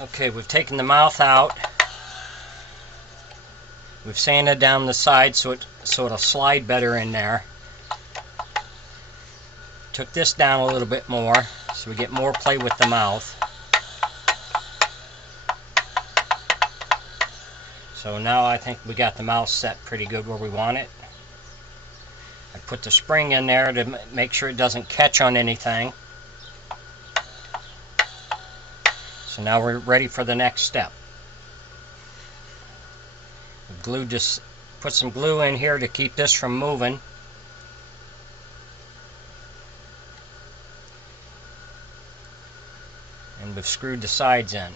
Okay, we've taken the mouth out. We've sanded down the side so it'll slide better in there. Took this down a little bit more so we get more play with the mouth. So now I think we got the mouth set pretty good where we want it. I put the spring in there to make sure it doesn't catch on anything. So now we're ready for the next step. Just put some glue in here to keep this from moving. And we've screwed the sides in.